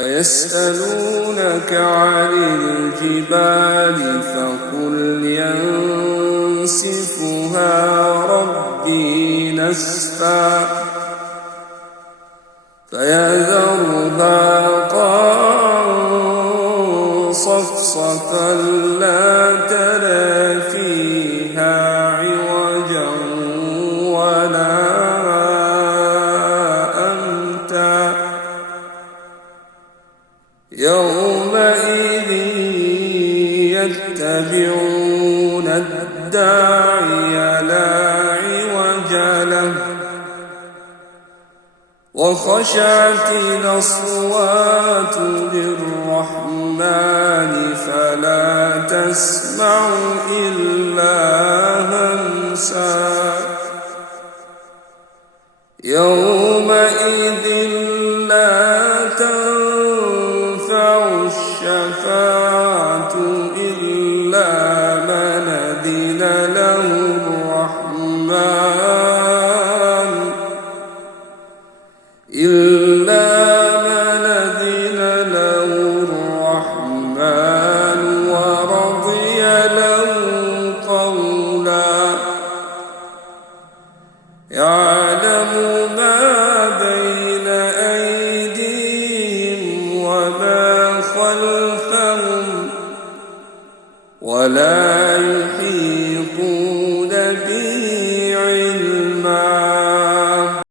ويسألونك عن الجبال فقل ينسفها ربي نسفا فيذرها قاعا صفصفا لا ترى فيها عوجا ولا أمتا يومئذ يتبعون الداعي لا عوج له وخشعت الأصوات للرحمن فلا تسمع إلا همسا يومئذ لا تنفع الشفاعة إلا من أذن له الرحمن ورضي له قولا يعلم ما بين أيديهم وما خلفهم ولا